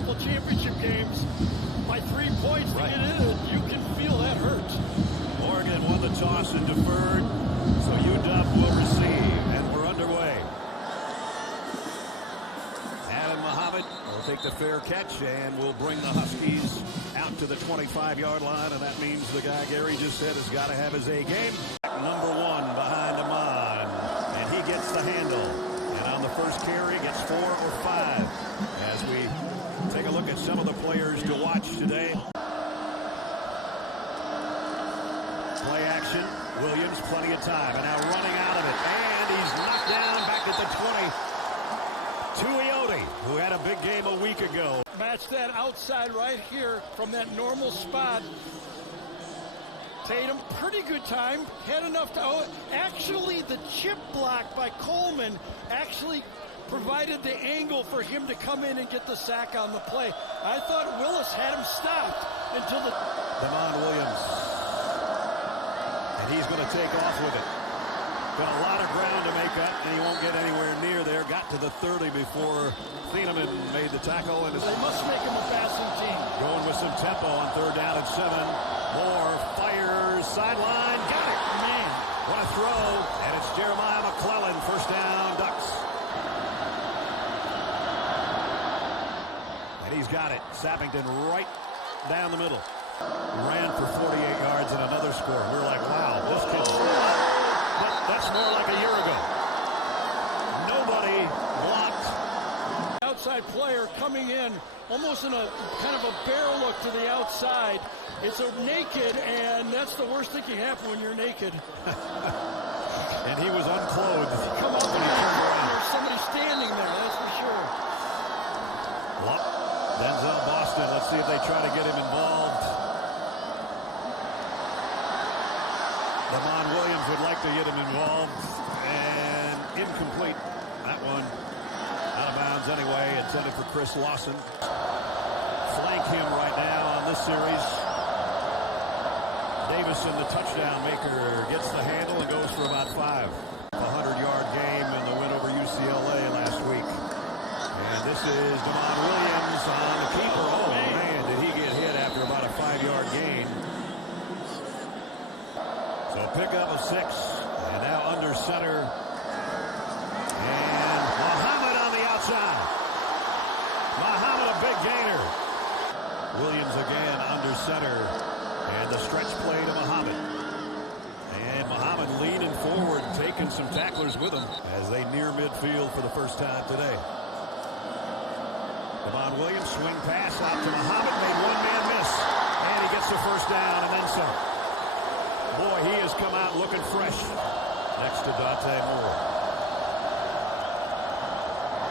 couple championship games by 3 points to get in it. You can feel that hurts. Oregon won the toss and deferred, so UW will receive, and we're underway. Adam Muhammad will take the fair catch and will bring the Huskies out to the 25-yard line, and that means the guy Gary just said has got to have his A game. Number 1 behind Amon, and he gets the handle. And on the first carry, gets 4 or 5. As we take a look at some of the players to watch today. Play action. Williams, plenty of time, and now running out of it. And he's knocked down back at the 20. Tuioti, who had a big game a week ago. Match that outside right here from that normal spot. Tatum, pretty good time. Had enough to... actually, the chip block by Coleman actually provided the angle for him to come in and get the sack on the play. I thought Willis had him stopped until the... Damon Williams. And he's going to take off with it. Got a lot of ground to make up, and he won't get anywhere near there. Got to the 30 before Thieneman made the tackle. And they must make him a passing team. Going with some tempo on 3rd down and 7. Moore fires, sideline, got it. Man, what a throw. And it's Jeremiah McClellan, 1st down, Ducks. And he's got it. Sappington right down the middle. Ran for 48 yards and another score. We're like, wow, this kid's... That's more like a year ago. Nobody blocked. Outside player coming in, almost in a kind of a bear look to the outside. It's a naked, and that's the worst thing can happen when you're naked. And he was unclothed. Come up and there's somebody standing there, that's for sure. Denzel Boston, let's see if they try to get him involved. Damon Williams would like to get him involved, and incomplete. That one out of bounds anyway, intended for Chris Lawson. Flank him right now on this series. Davison, the touchdown maker, gets the handle and goes for about 5. A 100-yard game in the win over UCLA last week. And this is Damon Williams on the keeper. Oh, man, did he get hit after about a 5-yard gain. So a pickup of 6, and now under center. And Muhammad on the outside. Muhammad, a big gainer. Williams again under center. And the stretch play to Muhammad. And Muhammad leaning forward, taking some tacklers with him as they near midfield for the first time today. Damon Williams, swing pass out to Muhammad, made one man miss. And he gets the 1st down and then some. Boy, he has come out looking fresh next to Dante Moore.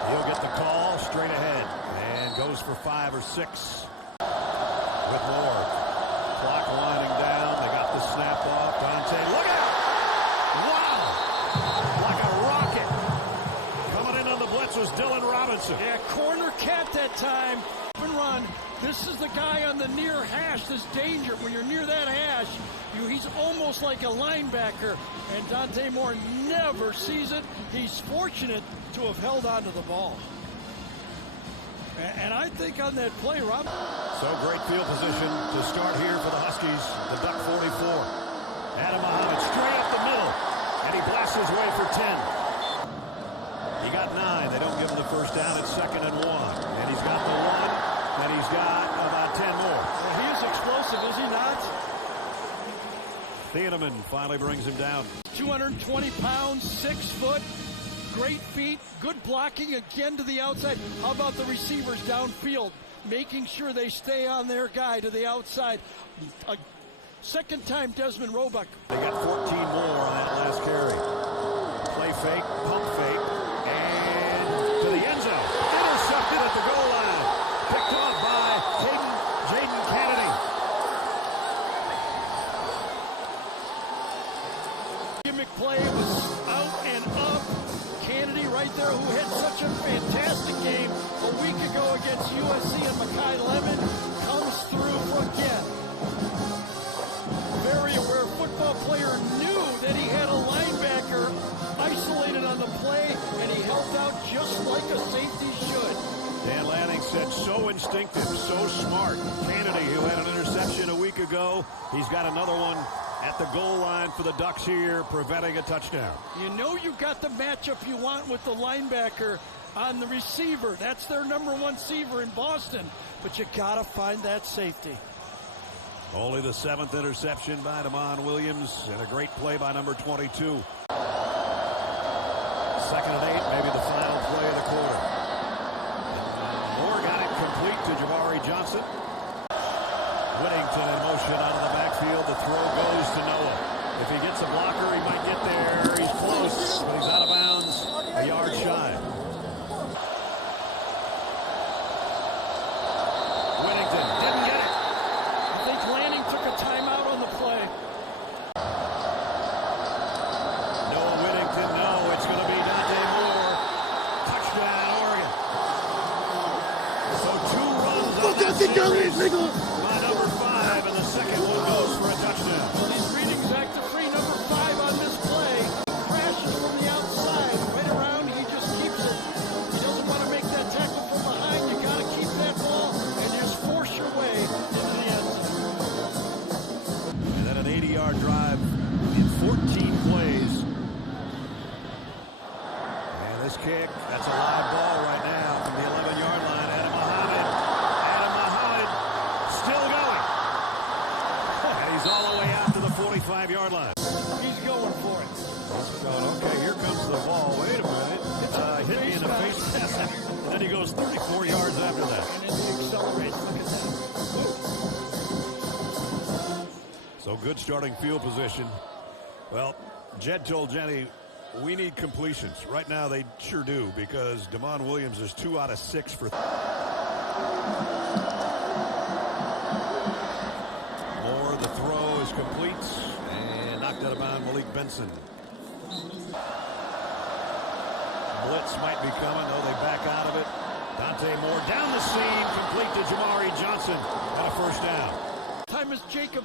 He'll get the call straight ahead and goes for 5 or 6 with Moore. Clock winding down. They got the snap off. Dante, look out! Wow! Like a rocket. Coming in on the blitz was Dylan Robinson. Yeah, corner cat that time. And run. This is the guy on the near hash. This danger. When you're near that hash, he's almost like a linebacker. And Dante Moore never sees it. He's fortunate to have held on to the ball. And I think on that play, Rob. So great field position to start here for the Huskies. The Duck 44. Adam Muhammad straight up the middle. And he blasts his way for 10. He got 9. They don't give him the 1st down. It's 2nd and 1. And he's got the 1. And he's got about 10 more. Well, he is explosive, is he not? Thieneman finally brings him down. 220 pounds, 6 foot. Great feet, good blocking again to the outside. How about the receivers downfield, making sure they stay on their guy to the outside. A second time Desmond Roebuck. They got 14 more on that last carry. Play fake, pump fake, and to the end zone. Intercepted at the goal line. Picked off by Jaden Kennedy. Gimmick play was out and up. Kennedy right there, who had such a fantastic game a week ago against USC, and Makai Lemon comes through again. Very aware football player, knew that he had a linebacker isolated on Dan Lanning said so instinctive, so smart. Kennedy, who had an interception a week ago, he's got another one at the goal line for the Ducks here, preventing a touchdown. You know you got the matchup you want with the linebacker on the receiver. That's their number one receiver in Boston, but you got to find that safety. Only the 7th interception by Damon Williams, and a great play by number 22. 2nd and 8, maybe the final play of the quarter. Moore got it complete to Jamari Johnson. Whittington in motion out of the backfield. The throw goes to Noah. If he gets a blocker, he might get there. He's close, but he's out of bounds, a yard shy. Whittington didn't get it. I think Lanning took a timeout on the play. Noah Whittington, no, it's going to be Dante Moore. Touchdown, Oregon. So 2 runs on that series by number 5, and the second one goes for a touchdown. Well, he's reading Zach to free number 5 on this play. Crashes from the outside, right around. He just keeps it. He doesn't want to make that tackle from behind. You got to keep that ball and just force your way into the end zone. And then an 80-yard drive in 14 plays. And this kick, that's a live ball right now from the 11-yard line. Adam Muhammad still going. And he's all the way out to the 45-yard line. He's going for it. He's going, okay, here comes the ball. Wait a minute. Hit me in the face. And then he goes 34 yards after that. And then he accelerates. Look at that. So good starting field position. Well, Jed told Jenny, we need completions. Right now they sure do, because Damon Williams is 2 out of 6 for... Moore, the throw is complete and knocked out of bounds. Malik Benson. Blitz might be coming, though they back out of it. Dante Moore down the seam, complete to Jamari Johnson, and a first down. Time is Jacob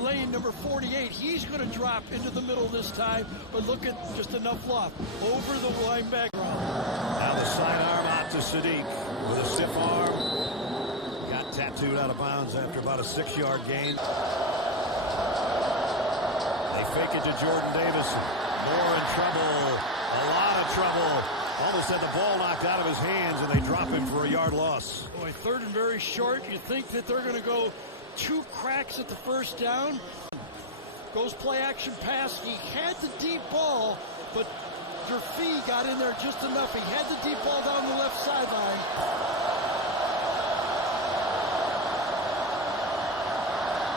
Lane, number 48. He's going to drop into the middle this time, but look at just enough loft over the linebacker. Now the sidearm out to Sadiq with a stiff arm. Got tattooed out of bounds after about a 6-yard gain. They fake it to Jordan Davison. Moore in trouble. A lot of trouble. Almost had the ball knocked out of his hands, and they drop him for a yard loss. Boy, 3rd and very short. You think that they're going to go 2 cracks at the first down. Goes play action pass. He had the deep ball, but Durfee got in there just enough. He had the deep ball down the left sideline.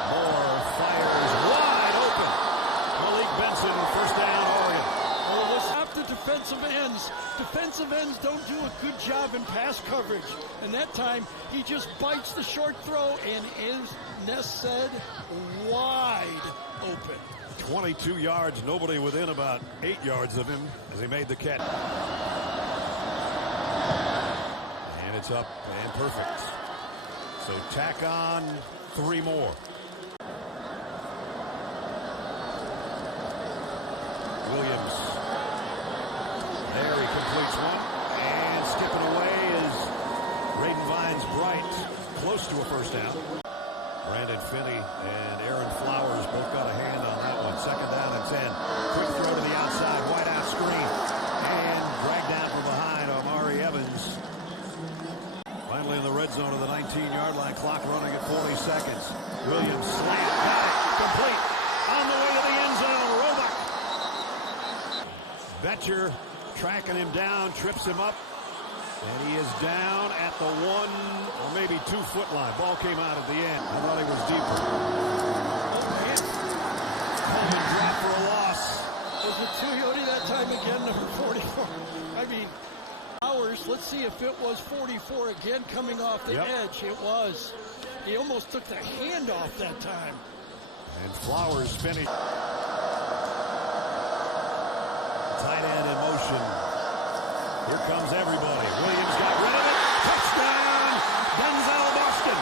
Moore fires wide open. Malik Benson, first down, Oregon. Well, let's stop the defensive ends. Defensive ends don't do a good job in pass coverage. And that time, he just bites the short throw and is, Ness said, wide open. 22 yards, nobody within about 8 yards of him as he made the catch. And it's up and perfect. So tack on 3 more. Williams. There he completes one. And skipping away is Braden Vines Bright. Close to a first down. Brandon Finney and Aaron Flowers both got a hand on that one. 2nd down and 10. Quick throw to the outside. White out screen. And dragged down from behind Amari Evans. Finally in the red zone of the 19-yard line. Clock running at 40 seconds. Williams slant. Got it. Complete. On the way to the end zone. Roebuck. Betcher tracking him down. Trips him up. And he is down at the 1 or maybe 2-foot line. Ball came out at the end. I thought he was deeper. Coleman dropped for a loss. Was it Tuioti that time again, number 44? I mean, Flowers, let's see if it was 44 again coming off the edge. It was. He almost took the hand off that time. And Flowers finished. Tight end in motion. Here comes everybody. Williams got rid of it. Touchdown, Denzel Boston.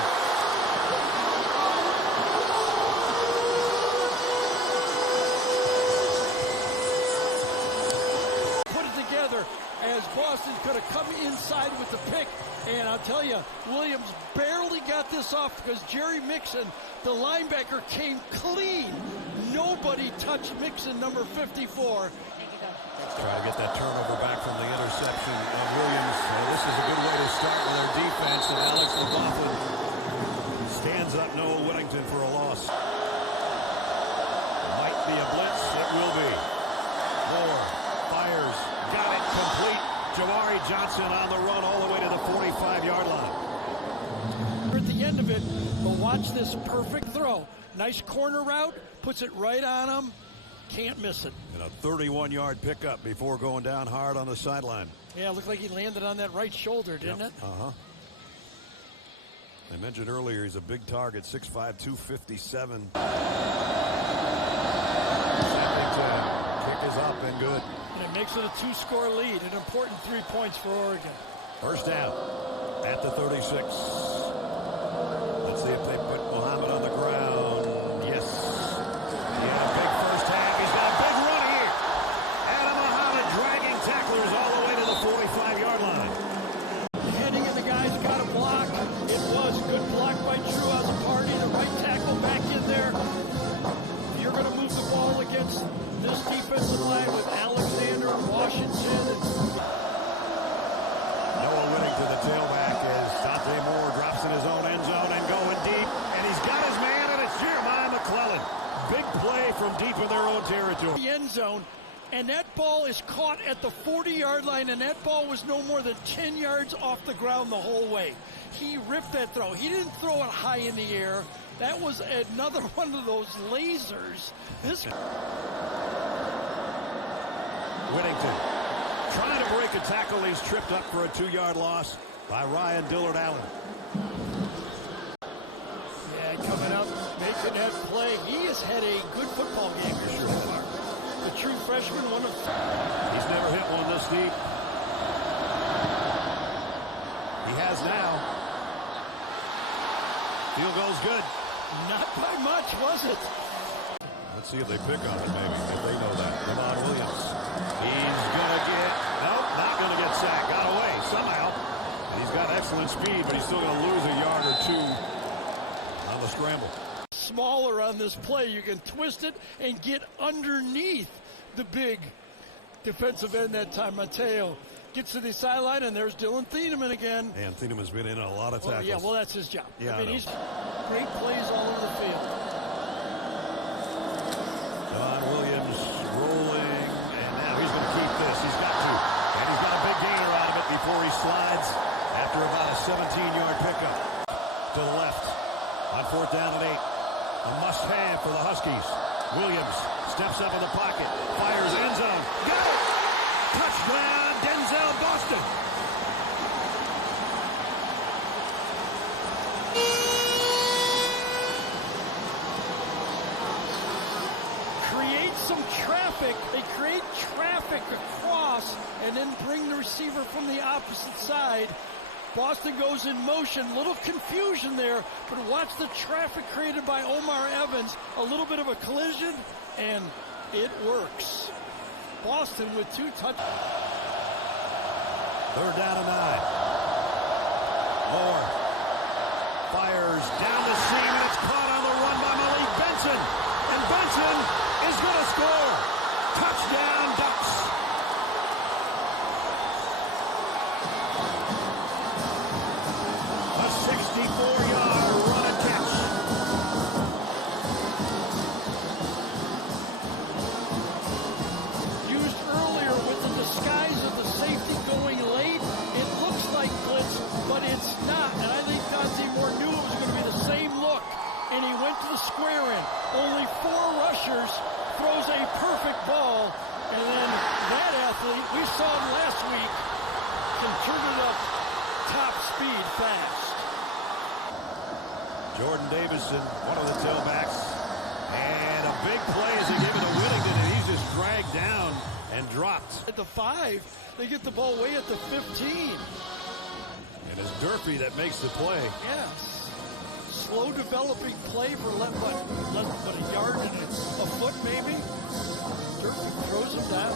Put it together as Boston could have come inside. inside with the pick. And I'll tell you, Williams barely got this off because Jerry Mixon, the linebacker, came clean. Nobody touched Mixon, number 54. Try to get that turnover back from the interception of Williams. This is a good way to start with their defense. And Alex McLaughlin stands up Noah Whittington for a loss. Might be a blitz. It will be. Moore fires. Got it complete. Jawari Johnson on the run all the way to the 45-yard line. At the end of it, but watch this perfect throw. Nice corner route. Puts it right on him. Can't miss it. And a 31-yard pickup before going down hard on the sideline. Yeah, it looked like he landed on that right shoulder, didn't it? Uh-huh. I mentioned earlier he's a big target, 6'5", 257. Kick is up and good. And it makes it a 2-score lead, an important 3 points for Oregon. First down at the 36. Let's see if they put Muhammad on the ground. Yes. He had a big first half. He's got a big run here. Adam Muhammad dragging tacklers all the way to the 45-yard line. Heading and the guys got a block. It was good block by Drew Azzopardi. The right tackle back in there. You're going to move the ball against this defensive line with Alexander, Washington. Noah Whittington, the tailback, as Dante Moore drops in his own end zone and going deep. And he's got his man, and it's Jeremiah McClellan. Big play from deep in their own territory. The end zone, and that ball is caught at the 40-yard line, and that ball was no more than 10 yards off the ground the whole way. He ripped that throw. He didn't throw it high in the air. That was another one of those lasers. Whittington trying to break a tackle. He's tripped up for a 2-yard loss by Ryan Dillard Allen. Yeah, coming up, making that play. He has had a good football game this year so far. The true freshman, one of... He's never hit one this deep. He has now. Field goal's good. Not by much, was it? Let's see if they pick on it, maybe, if they know that. Lamont Williams. He's going to get... Nope, not going to get sacked. Got away somehow. And he's got excellent speed, but he's still going to lose a yard or two on the scramble. Smaller on this play. You can twist it and get underneath the big defensive end that time. Mateo gets to the sideline, and there's Dylan Thieneman again. And Thieneman's been in a lot of tackles. Yeah, well, that's his job. Yeah, I mean, he's great plays all over the field. Don Williams rolling, and now he's going to keep this. He's got to. And he's got a big gainer out of it before he slides after about a 17-yard pickup to the left on 4th down and 8. A must-have for the Huskies. Williams steps up in the pocket, fires end zone. Got it! Touchdown, Denzel Boston. Create some traffic. They create traffic across and then bring the receiver from the opposite side. Boston goes in motion. Little confusion there, but watch the traffic created by Omar Evans. A little bit of a collision, and it works. Boston with 2 touchdowns. 3rd down and 9. Moore fires down the seam, and it's caught on the run by Malik Benson. And Benson is going to score. Touchdown, Ducks. A 64-yard run and catch. Used earlier with the disguise of the safety going late. It looks like blitz, but it's not. And I think Dante Moore knew it was going to be the same look. And he went to the square end. Only 4 rushers, throws a perfect ball. And then that athlete, we saw him last week, can turn it up top speed fast. Jordan Davison, one of the tailbacks. And a big play as he gave it to Whittington, and he's just dragged down and dropped. At the 5, they get the ball way at the 15. And it's Durfee that makes the play. Yes. Slow developing play for less than a yard and a foot maybe. Durfee throws him down.